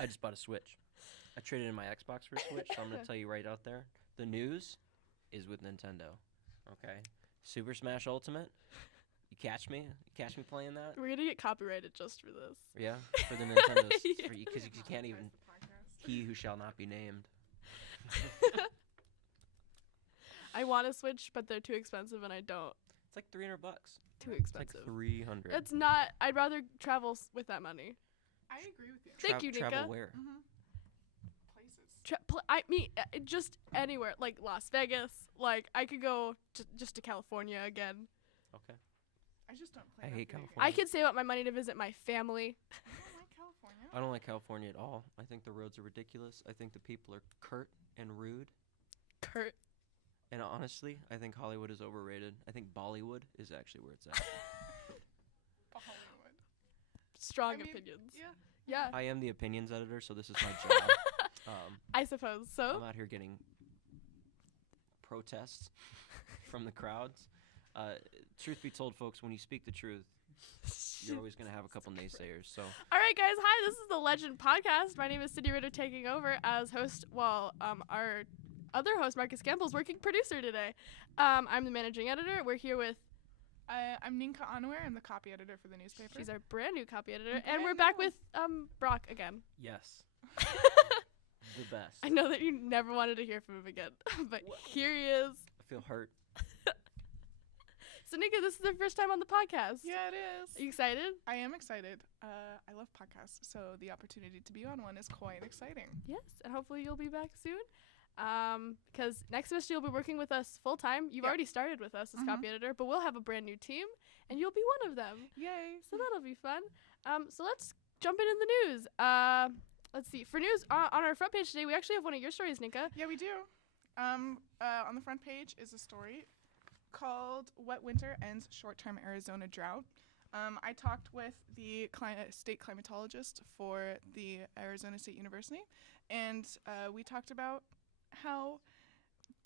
I just bought a Switch. I traded in my Xbox for a Switch, so I'm going to tell you right out there. The news is with Nintendo, okay? Super Smash Ultimate. You catch me? You catch me playing that? We're gonna get copyrighted just for this. Yeah, for the Nintendo's, Yeah. because you can't even. He who shall not be named. I want to switch, but they're too expensive, and I don't. It's like $300. Too It's like expensive. 300. It's not. I'd rather travel with that money. I agree with you. Thank you, Nika. Travel where? Places. I mean, just anywhere, like Las Vegas. Like I could go just to California again. Okay. I just don't play. I that hate video game. California. I could save up my money to visit my family. You don't like California? I don't like California at all. I think the roads are ridiculous. I think the people are curt and rude. Kurt. And honestly, I think Hollywood is overrated. I think Bollywood is actually where it's at. Hollywood. Strong I mean, opinions. Yeah. Yeah. I am the opinions editor, so this is my job. I suppose so. I'm out here getting protests from the crowds. Truth be told, folks, when you speak the truth, you're always going to have a couple naysayers. So, All right, guys. Hi, this is the Legend Podcast. My name is Cindy Ritter, taking over as host while our other host, Marcus Campbell, is working producer today. I'm the managing editor. We're here with... I'm Ninka Anwar. I'm the copy editor for the newspaper. She's our brand new copy editor. And Brand we're back new. with Brock again. yes, the best. I know that you never wanted to hear from him again, but here he is. I feel hurt. So, Nika, this is the first time on the podcast. Yeah, it is. Are you excited? I am excited. I love podcasts, so the opportunity to be on one is quite exciting. Yes, and hopefully you'll be back soon. Because next semester you'll be working with us full time. You've Yep. already started with us as Mhm. copy editor, but we'll have a brand new team, and you'll be one of them. Yay. So that'll be fun. So let's jump into the news. Let's see. For news on our front page today, we actually have one of your stories, Nika. Yeah, we do. On the front page is a story called "Wet Winter Ends Short-Term Arizona Drought." I talked with the state climatologist for the Arizona State University, and we talked about how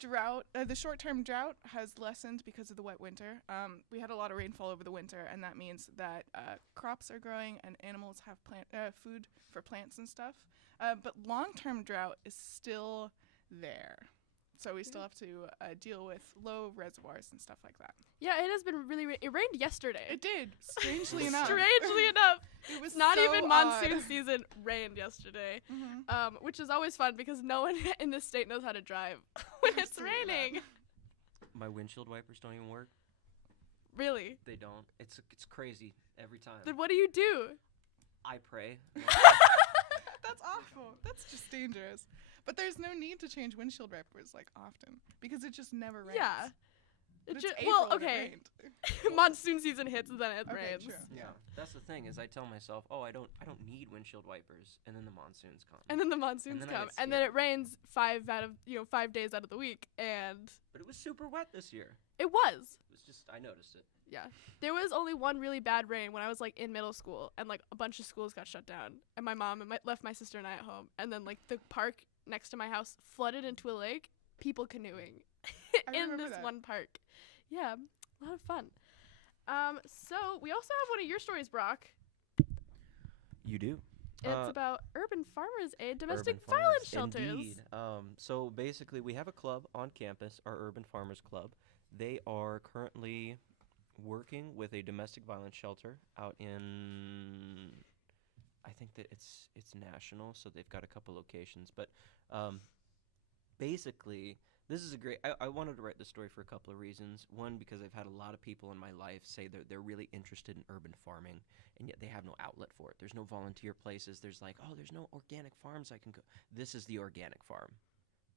the short-term drought has lessened because of the wet winter. We had a lot of rainfall over the winter, and that means that crops are growing and animals have food for plants and stuff. But long-term drought is still there. So we still have to deal with low reservoirs and stuff like that. Yeah, it has been really. It rained yesterday. It did, strangely enough. Strangely enough, It was not so even monsoon odd. season rained yesterday. Mhm. Which is always fun because no one in this state knows how to drive when it's Absolutely not. raining. My windshield wipers don't even work. Really? They don't. It's crazy every time. Then what do you do? I pray. That's awful. That's just dangerous. But there's no need to change windshield wipers like often because it just never rains. Yeah. But It it's well, April and it okay. rained. Monsoon season hits and then it Okay, rains. true. Yeah, that's the thing is I tell myself, oh, I don't need windshield wipers, and then the monsoons come. And then the monsoons then I come, get and then scared. it rains 5 days out of the week, and But it was super wet this year. it was. It was just I noticed it. Yeah. There was only one really bad rain when I was like in middle school, and like a bunch of schools got shut down, and my mom left my sister and I at home, and then like the park next to my house flooded into a lake, people canoeing I in remember this that. one park. Yeah, a lot of fun. So we also have one of your stories, Brock. You do. It's about urban farmers aid domestic Urban violence Farmers, shelters. Indeed. So basically, we have a club on campus, our Urban Farmers Club. They are currently working with a domestic violence shelter out in. I think that it's national, so they've got a couple locations. But basically, this is a great. I wanted to write this story for a couple of reasons. One, because I've had a lot of people in my life say they're really interested in urban farming, and yet they have no outlet for it. There's no volunteer places. There's like, oh, there's no organic farms I can go. This is the organic farm,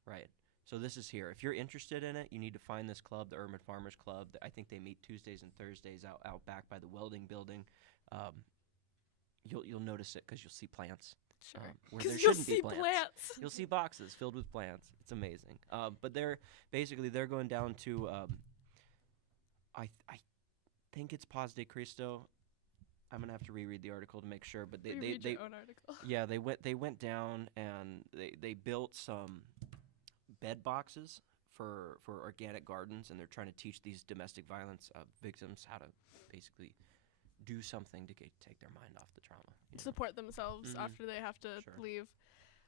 right? So this is here. If you're interested in it, you need to find this club, the Urban Farmers Club. I think they meet Tuesdays and Thursdays out back by the welding building. You'll notice it because you'll see plants. Sure. Where there Because you'll shouldn't see be plants. plants. You'll see boxes filled with plants. It's amazing. But they're going down to I think it's Paz de Cristo. I'm gonna have to reread the article to make sure. But they Reread your own article. yeah, they went down and they built some bed boxes for organic gardens, and they're trying to teach these domestic violence victims how to basically do something to take their mind off the trauma. You know? Support themselves Mhm. after they have to Sure. leave.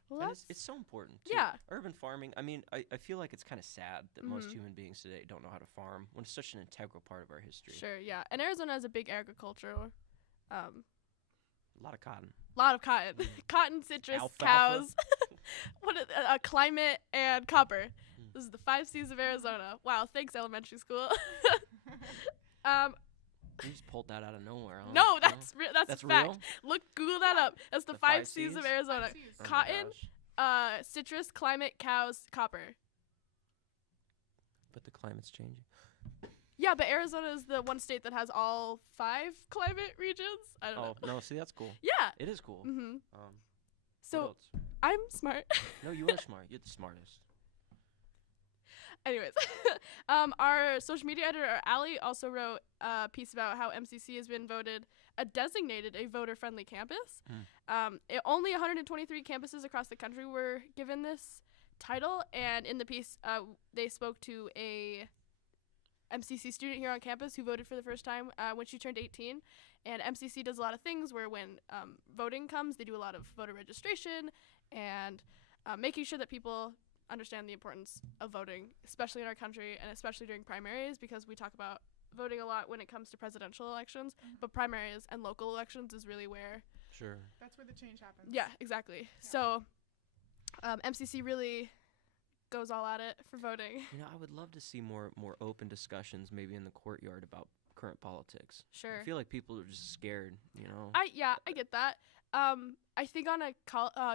Well, And that's it's so important. Too. yeah. Urban farming. I mean, I feel like it's kind of sad that most Mhm. human beings today don't know how to farm when it's such an integral part of our history. Sure, yeah. And Arizona has a big agriculture. A lot of cotton. Lot of cotton. Mhm. Cotton, citrus, Alfalfa. cows, climate, and copper. Mm. This is the 5 C's of Arizona. Wow, thanks, elementary school. You just pulled that out of nowhere. Huh? No, that's That's a fact. real? Look, Google that up. That's the The 5 5 C's of C's? Cs? Arizona. 5 Cs. Oh my Cotton, gosh. citrus, climate, cows, copper. But the climate's changing. Yeah, but Arizona is the one state that has all 5 climate regions. I don't Oh, know. no, see, that's cool. Yeah. It is cool. Mhm. What So else? I'm smart. No, you are smart. You're the smartest. Anyways, our social media editor Allie also wrote a piece about how MCC has been designated a voter-friendly campus. Only 123 campuses across the country were given this title, and in the piece, they spoke to a MCC student here on campus who voted for the first time when she turned 18. And MCC does a lot of things where when voting comes, they do a lot of voter registration and making sure that people understand the importance of voting, especially in our country and especially during primaries, because we talk about voting a lot when it comes to presidential elections, but primaries and local elections is really where Sure. That's where the change happens. yeah, exactly. So MCC really goes all at it for voting. You know, I would love to see more open discussions, maybe in the courtyard, about current politics. Sure. I feel like people are just scared. You know. I get that. I think on a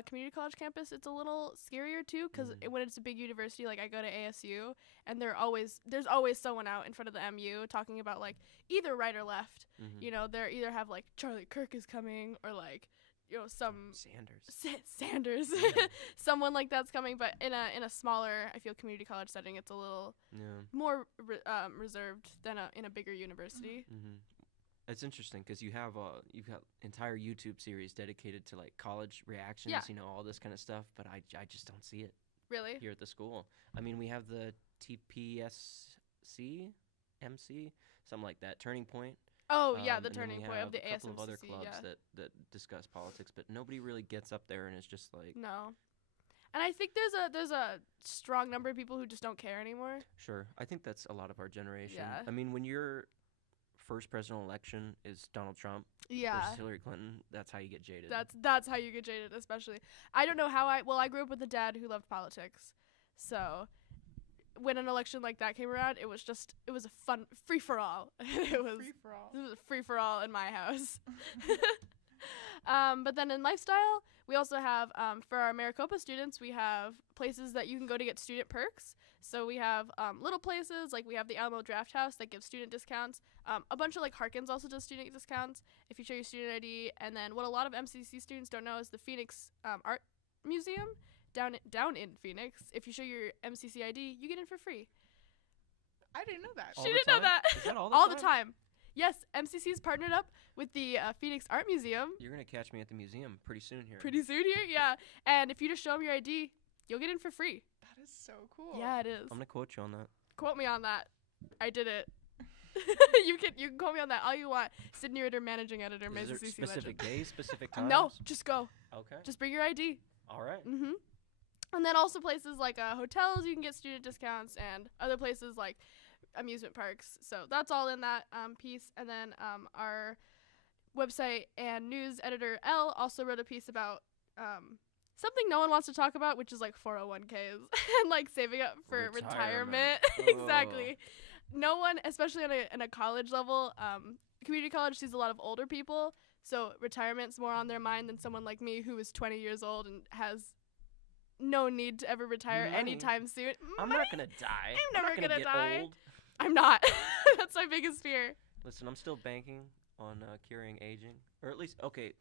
community college campus, it's a little scarier too, because when it's a big university, like I go to ASU, and there's always someone out in front of the MU talking about like either right or left. Mhm. You know, they either have like Charlie Kirk is coming, or like some Sanders. Sanders, someone like that's coming. But in a smaller, I feel community college setting, it's a little Yeah. more reserved than in a bigger university. Mhm. It's interesting because you've got entire YouTube series dedicated to like college reactions, Yeah. you know, all this kind of stuff. But I just don't see it Really? here at the school. I mean, we have the TPSC, MC, something like that, Turning Point. Oh yeah, the and then turning we point have of the a couple ASMCC. of other clubs Yeah. that discuss politics, but nobody really gets up there and is just like, No. And I think there's a strong number of people who just don't care anymore. sure. I think that's a lot of our generation. Yeah. I mean, when your first presidential election is Donald Trump Yeah. versus Hillary Clinton, that's how you get jaded. That's how you get jaded, especially. I don't know how I grew up with a dad who loved politics. So when an election like that came around, it was a fun free for all. It was a free for all in my house. But then in lifestyle, we also have for our Maricopa students, we have places that you can go to get student perks. So we have little places, like we have the Alamo Draft House that gives student discounts. A bunch of like Harkins also does student discounts if you show your student ID. And then what a lot of MCC students don't know is the Phoenix Art Museum down in Phoenix. If you show your MCC ID, you get in for free. I didn't know that. All She the didn't know time? that. Is that all the the time. Yes, MCC's partnered up with the Phoenix Art Museum You're gonna catch me at the museum pretty soon here. pretty soon here. Yeah, and if you just show them your ID, you'll get in for free. That is so cool. Yeah, it is. I'm gonna quote you on that. Quote me on that. I did it. you can quote me on that all you want. Sydney Ritter, managing editor, Is there MesaCC specific Legend. days, specific times? No, just go. Okay. Just bring your ID. All right. Mhm. And then also places like hotels, you can get student discounts, and other places like amusement parks. So that's all in that piece. And then our website and news editor Elle also wrote a piece about something no one wants to talk about, which is like 401ks and like saving up for retirement. Exactly. No one, especially on a college level, community college sees a lot of older people, so retirement's more on their mind than someone like me who is 20 years old and has no need to ever retire Money. anytime soon. I'm not gonna die. I'm never not gonna gonna get die. Old. I'm not. That's my biggest fear. Listen, I'm still banking on curing aging, or at least okay.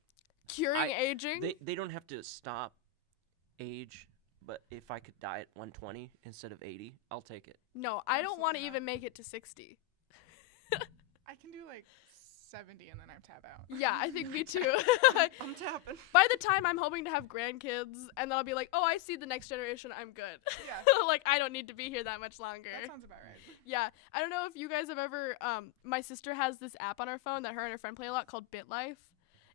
Curing aging? They don't have to stop age, but if I could die at 120 instead of 80, I'll take it. No, I don't want to Absolutely not. even make it to 60. I can do like 70 and then I tab out. Yeah, I think me too. I'm tapping. By the time I'm hoping to have grandkids, and then I'll be like, oh, I see the next generation, I'm good. Yeah. Like, I don't need to be here that much longer. That sounds about right. Yeah, I don't know if you guys have ever, my sister has this app on her phone that her and her friend play a lot called BitLife.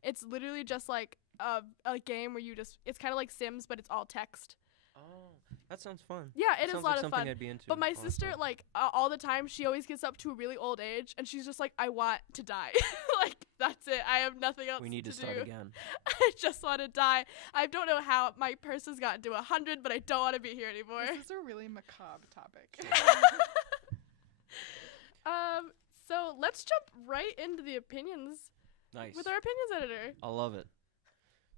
It's literally just like a game where it's kind of like Sims, but it's all text. Oh, that sounds fun. Yeah, it is a Sounds lot like of something fun. I'd be into, But my honestly. sister, like, all the time, she always gets up to a really old age, and she's just like, I want to die. Like, that's it. I have nothing else to do. We need to start again. I just want to die. I don't know how my purse has gotten to 100, but I don't want to be here anymore. This is a really macabre topic. So let's jump right into the opinions Nice. with our opinions editor. I love it.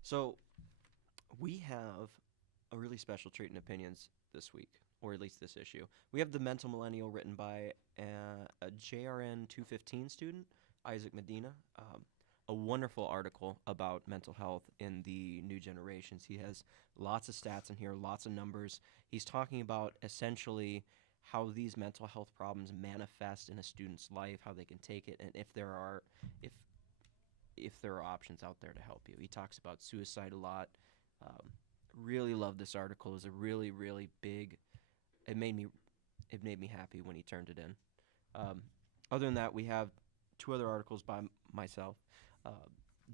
So, we have a really special treat in opinions this week, or at least this issue. We have The Mental Millennial written by a JRN 215 student, Isaac Medina. A wonderful article about mental health in the new generations. He has lots of stats in here, lots of numbers. He's talking about essentially how these mental health problems manifest in a student's life, how they can take it, and if there are options out there to help you. He talks about suicide a lot. Really love this article. It was a really, really big. It made me happy when he turned it in. Other than that, we have two other articles by myself.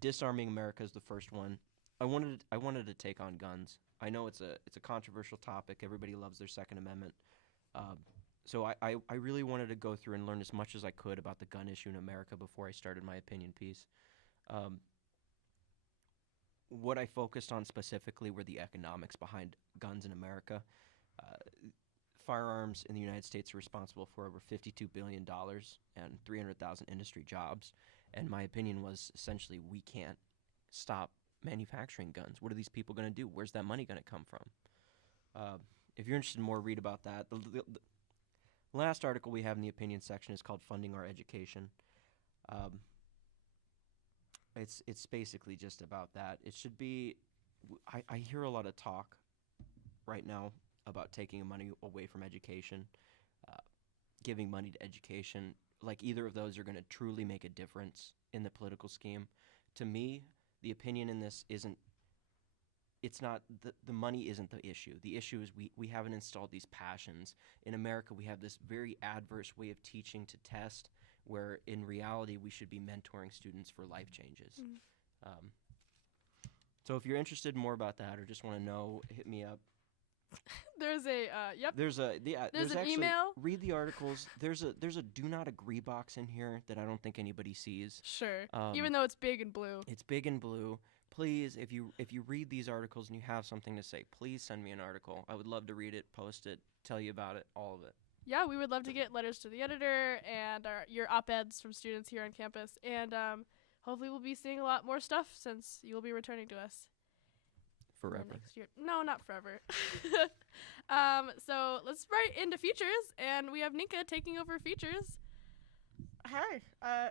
Disarming America is the first one. I wanted to take on guns. I know it's a controversial topic. Everybody loves their Second Amendment. So I really wanted to go through and learn as much as I could about the gun issue in America before I started my opinion piece. What I focused on specifically were the economics behind guns in America. Firearms in the United States are responsible for over $52 billion and 300,000 industry jobs. And my opinion was essentially we can't stop manufacturing guns. What are these people going to do? Where's that money going to come from? If you're interested in more, read about that. The last article we have in the opinion section is called Funding Our Education. It's basically just about that. It should be. I hear a lot of talk right now about taking money away from education, giving money to education. Like either of those are going to truly make a difference in the political scheme. To me, the opinion in this isn't. It's not the money isn't the issue. The issue is we haven't installed these passions. In America, we have this very adverse way of teaching to test, where in reality we should be mentoring students for life changes. So if you're interested in more about that or just want to know, hit me up. There's a yep. There's an actually, email. Read the articles. There's a do not agree box in here that I don't think anybody sees. Sure. Even though it's big and blue. It's big and blue. Please, if you read these articles and you have something to say, please send me an article. I would love to read it, post it, tell you about it, all of it. Yeah, we would love to get letters to the editor and your op-eds from students here on campus. And hopefully we'll be seeing a lot more stuff since you'll be returning to us. Forever. Next year. No, not forever. So let's right into features. And we have Ninka taking over features. Hi,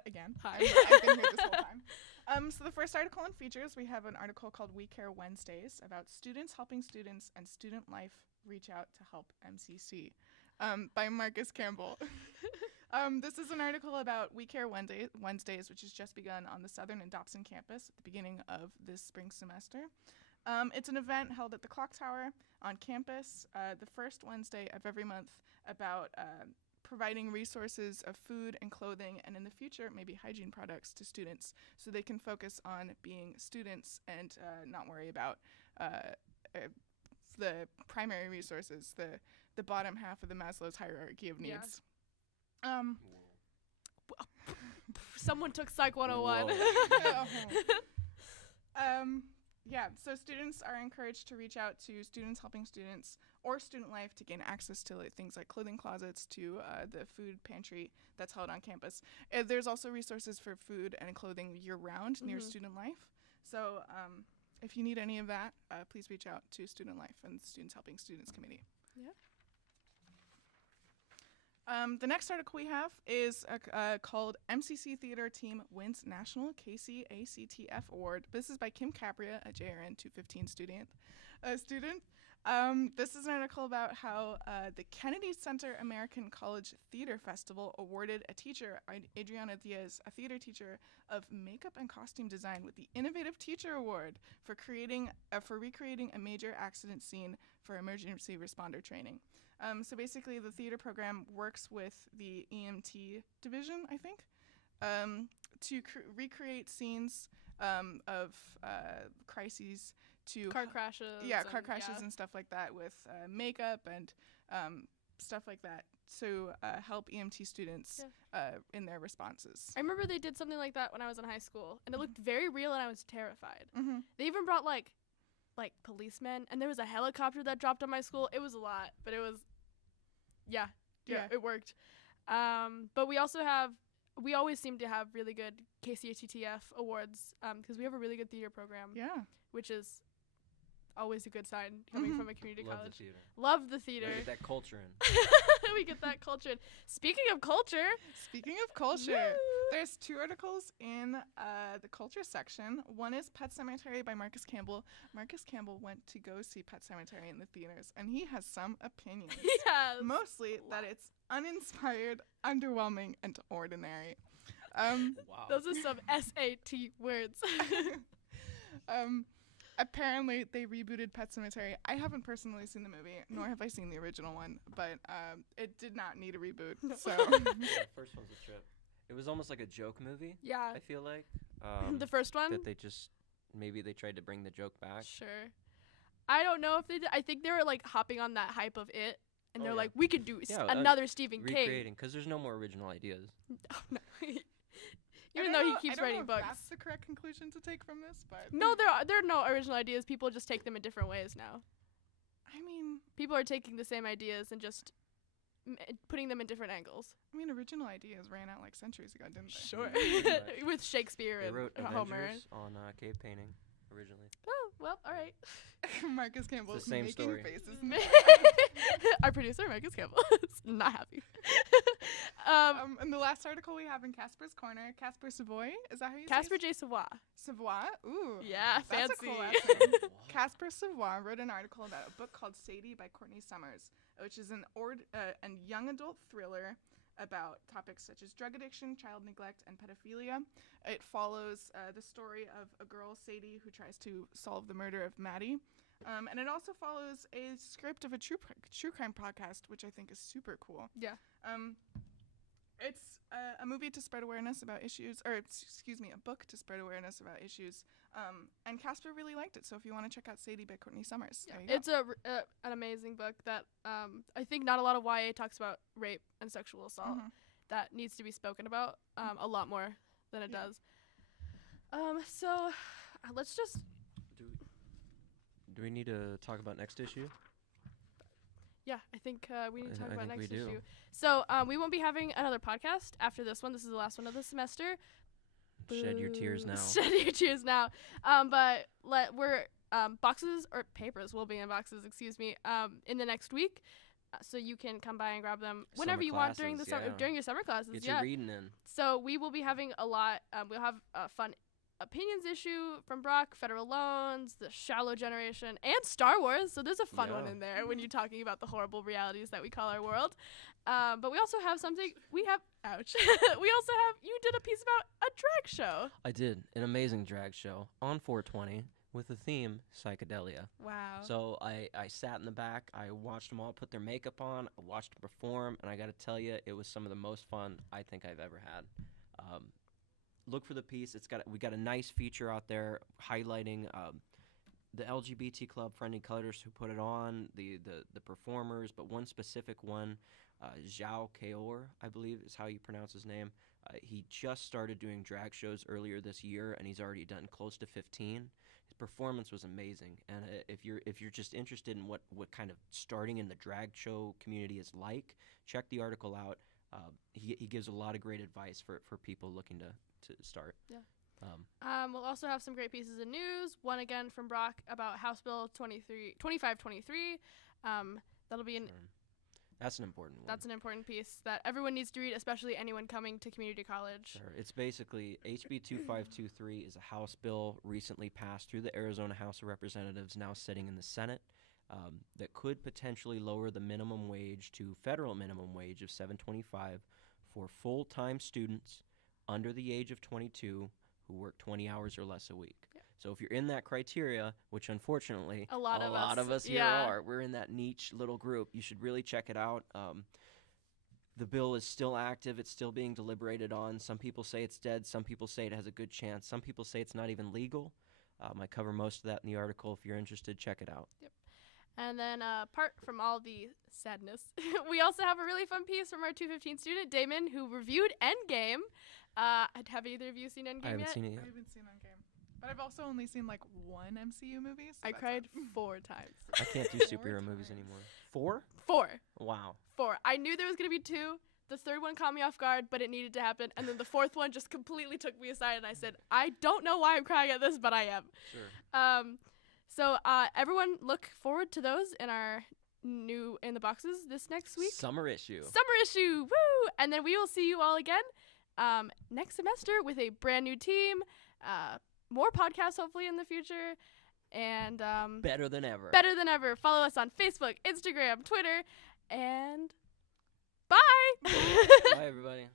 again. Hi. I've been here this whole time. So the first article on features, we have an article called We Care Wednesdays about students helping students and student life reach out to help MCC. By Marcus Campbell. This is an article about We Care Wednesdays, which has just begun on the Southern and Dobson campus at the beginning of this spring semester. It's an event held at the Clock Tower on campus the first Wednesday of every month about providing resources of food and clothing, and in the future, maybe hygiene products to students so they can focus on being students and not worry about the primary resources, the bottom half of the Maslow's hierarchy of needs. Yeah. Someone took Psych 101. Yeah, so students are encouraged to reach out to students helping students or student life to gain access to things like clothing closets, to the food pantry that's held on campus. There's also resources for food and clothing year-round near student life. So if you need any of that, please reach out to Student Life and Students Helping Students Committee. Yeah. The next article we have is called MCC Theater Team Wins National KCACTF Award. This is by Kim Capria, a JRN 215 student. This is an article about how the Kennedy Center American College Theater Festival awarded a teacher, Adriana Diaz, a theater teacher of makeup and costume design, with the Innovative Teacher Award for recreating a major accident scene for emergency responder training. So basically, the theater program works with the EMT division, I think, to recreate scenes of crises. Car crashes. Yeah, car crashes and stuff like that with makeup and stuff like that to help EMT students in their responses. I remember they did something like that when I was in high school, and it looked very real, and I was terrified. Mm-hmm. They even brought like policemen, and there was a helicopter that dropped on my school. It was a lot, but it was, it worked. But we always seem to have really good KCATTF awards because we have a really good theater program. Yeah. Which is always a good sign coming from a community Love college. the theater. Love the theater. We get that culture in. We get that culture in. Speaking of culture, there's 2 articles in the culture section. One is Pet Sematary by Marcus Campbell. Marcus Campbell went to go see Pet Sematary in the theaters, and he has some opinions. yes. Mostly that it's uninspired, underwhelming, and ordinary. Wow. Those are some SAT words. Apparently, they rebooted Pet Sematary. I haven't personally seen the movie, nor have I seen the original one, but it did not need a reboot. So The first one's a trip. It was almost like a joke movie, Yeah. I feel like. The first one? That they just, maybe they tried to bring the joke back. Sure. I don't know if they did. I think they were like hopping on that hype of it, and they're yeah. like, we could do Yeah, another Stephen King. Recreating, because there's no more original ideas. Oh, no. Even though he keeps writing books. That's the correct conclusion to take from this, but No, there are no original ideas. People just take them in different ways now. I mean, People are taking the same ideas and just putting them in different angles. original ideas ran out like centuries ago, didn't they? Sure. Pretty much. With Shakespeare They and wrote Homer. Avengers on cave painting originally. Oh, well, all right. Marcus Campbell's same making story. faces. Our producer, Marcus Campbell, is not happy. And the last article we have in Casper's Corner, Casper Savoy, is that how you Casper say J. Savoy. Savoy? Ooh. Yeah, That's fancy. a cool last name. Casper Savoy wrote an article about a book called Sadie by Courtney Summers, which is an young adult thriller about topics such as drug addiction, child neglect, and pedophilia. It follows the story of a girl, Sadie, who tries to solve the murder of Maddie. And it also follows a script of a true crime podcast, which I think is super cool. Yeah. It's a movie to spread awareness about issues, or a book to spread awareness about issues. And Casper really liked it, so if you want to check out Sadie by Courtney Summers, there you go. It's an amazing book that I think not a lot of YA talks about rape and sexual assault. Mhm. That needs to be spoken about a lot more than it Yeah. does. So let's just Do we need to talk about next issue? I think we need to talk I about think next we do. issue. So we won't be having another podcast after this one. This is the last one of the semester. Shed your tears Boo. now. Shed your tears now. But we're boxes or papers will be in boxes. Excuse me. In the next week, so you can come by and grab them whenever Summer you want during the classes, summer during your summer classes. Get yeah. your reading in. So we will be having a lot. We'll have a fun opinions issue from Brock, federal loans, the shallow generation, and Star Wars. So there's a fun one Yeah. in there when you're talking about the horrible realities that we call our world. But we also have something. Ouch. We also have. You did a piece about a drag show. I did an amazing drag show on 420 with the theme psychedelia. Wow. So I sat in the back. I watched them all put their makeup on. I watched them perform, and I got to tell you, it was some of the most fun I think I've ever had. Look for the piece. We got a nice feature out there highlighting the LGBT club, Friendly Colors, who put it on, the performers, but one specific one, Zhao Kaor, I believe is how you pronounce his name. He just started doing drag shows earlier this year, and he's already done close to 15. His performance was amazing, and if you're just interested in what kind of starting in the drag show community is like, check the article out. He gives a lot of great advice for people looking to start. Yeah. We'll also have some great pieces of news. One again from Brock about House Bill 2523. That'll be That's an important one. That's an important piece that everyone needs to read, especially anyone coming to community college. Sure. It's basically HB 2523 is a House bill recently passed through the Arizona House of Representatives, now sitting in the Senate. that could potentially lower the minimum wage to federal minimum wage of $7.25 for full-time students under the age of 22 who work 20 hours or less a week. Yeah. So if you're in that criteria, which unfortunately A lot of us here yeah. are, we're in that niche little group, you should really check it out. The bill is still active. It's still being deliberated on. Some people say it's dead. Some people say it has a good chance. Some people say it's not even legal. I cover most of that in the article. If you're interested, check it out. Yep. And then apart from all the sadness, we also have a really fun piece from our 215 student, Damon, who reviewed Endgame. Have either of you seen Endgame I haven't yet? seen it yet. I haven't seen Endgame, but I've also only seen like one MCU movie. So I that's cried it. 4 times. I can't do superhero movies anymore. 4? 4. Wow. 4. I knew there was going to be 2. The third one caught me off guard, but it needed to happen. And then the fourth one just completely took me aside, and I said, I don't know why I'm crying at this, but I am. Sure. So everyone look forward to those in our new In the Boxes this next week. Summer issue. Summer issue, woo! And then we will see you all again next semester with a brand new team, more podcasts hopefully in the future, and Better than ever. better than ever. Follow us on Facebook, Instagram, Twitter, and bye! Bye, everybody.